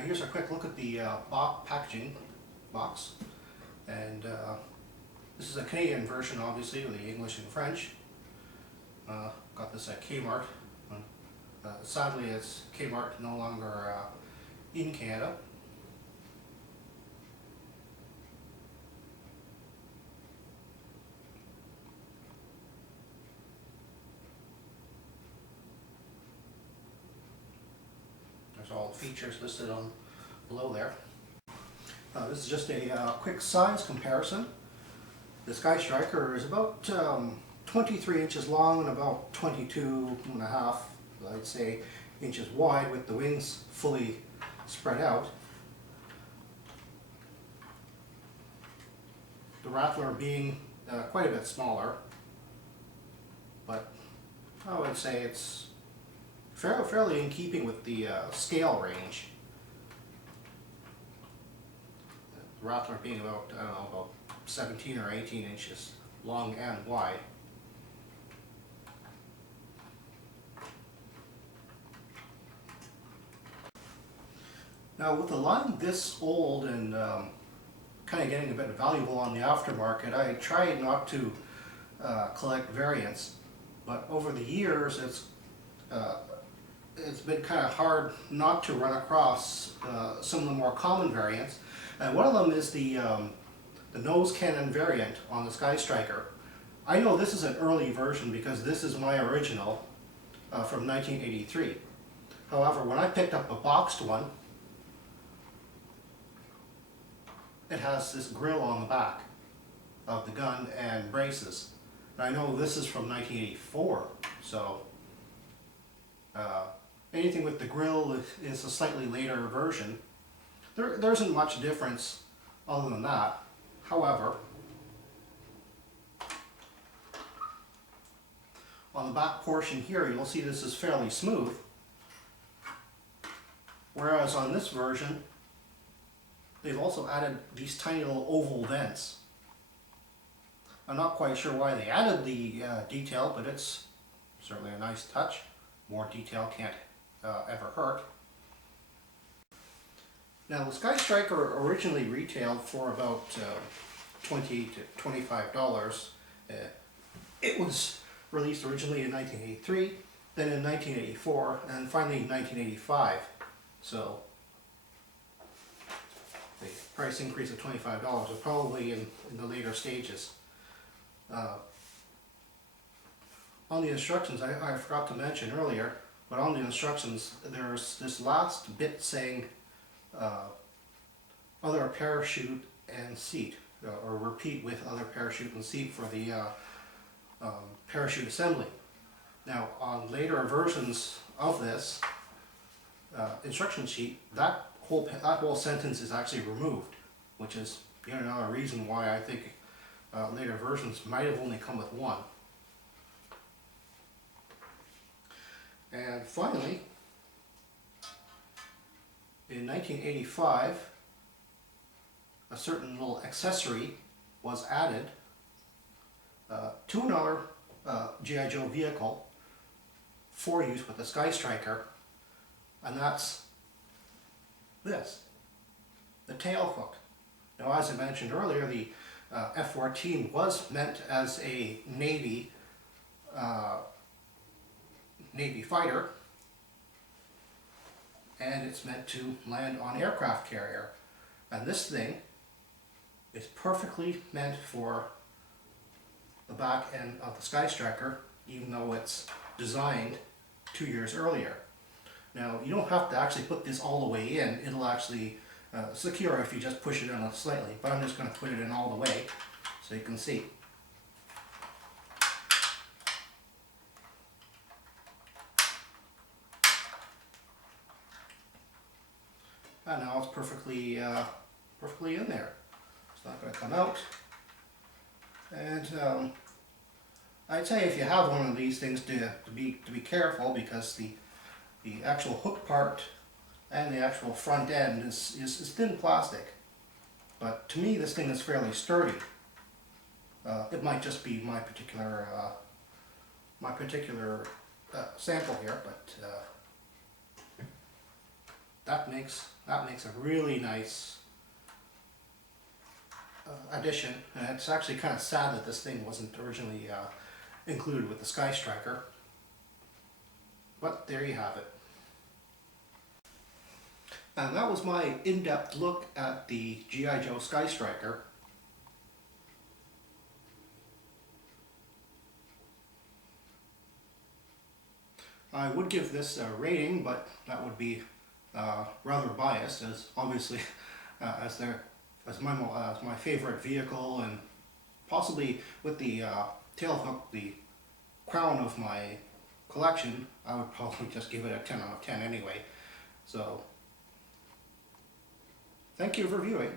Here's a quick look at the packaging box, and this is a Canadian version, obviously, with the English and French. Got this at Kmart. Sadly, it's Kmart no longer in Canada. There's all the features listed on below there. This is just a quick size comparison. The SkyStriker is about 23 inches long and about 22.5, I'd say, inches wide, with the wings fully spread out. The Rattler being quite a bit smaller, but I would say it's fairly in keeping with the scale range. The Rattler being about, I don't know, about 17 or 18 inches long and wide. Now, with a line this old and kind of getting a bit valuable on the aftermarket, I try not to collect variants, but over the years it's been kind of hard not to run across some of the more common variants. And one of them is the nose cannon variant on the SkyStriker. I know this is an early version because this is my original from 1983. However, when I picked up a boxed one, it has this grill on the back of the gun and braces. And I know this is from 1984, so anything with the grill is a slightly later version. There isn't much difference other than that. However, on the back portion here, you'll see this is fairly smooth, whereas on this version, they've also added these tiny little oval vents. I'm not quite sure why they added the detail, but it's certainly a nice touch. More detail can't ever hurt. Now, the SkyStriker originally retailed for about $20 to $25. It was released originally in 1983, then in 1984, and finally in 1985. So the price increase of $25 was probably in the later stages. On the instructions, I forgot to mention earlier, but on the instructions there's this last bit saying other parachute and seat, or repeat with other parachute and seat for the parachute assembly. Now, on later versions of this instruction sheet, that whole sentence is actually removed, which is yet another reason why I think later versions might have only come with one. And finally, in 1985, a certain little accessory was added to another G.I. Joe vehicle for use with the SkyStriker, and that's this, the Tailhook. Now, as I mentioned earlier, the F-14 was meant as a Navy fighter, and it's meant to land on aircraft carrier. And this thing is perfectly meant for the back end of the SkyStriker, even though it's designed 2 years earlier. Now, you don't have to actually put this all the way in. It'll actually secure if you just push it in slightly, but I'm just going to put it in all the way so you can see. And now it's perfectly in there. It's not going to come out. And I'd say if you have one of these things to be careful, because the actual hook part and the actual front end is thin plastic. But to me, this thing is fairly sturdy. It might just be my particular sample here, but that makes That makes a really nice addition, and it's actually kind of sad that this thing wasn't originally included with the SkyStriker, but there you have it. And that was my in-depth look at the G.I. Joe SkyStriker. I would give this a rating, but that would be rather biased, as obviously as my favorite vehicle, and possibly with the Tailhook, the crown of my collection, I would probably just give it a 10 out of 10 anyway. So, thank you for viewing.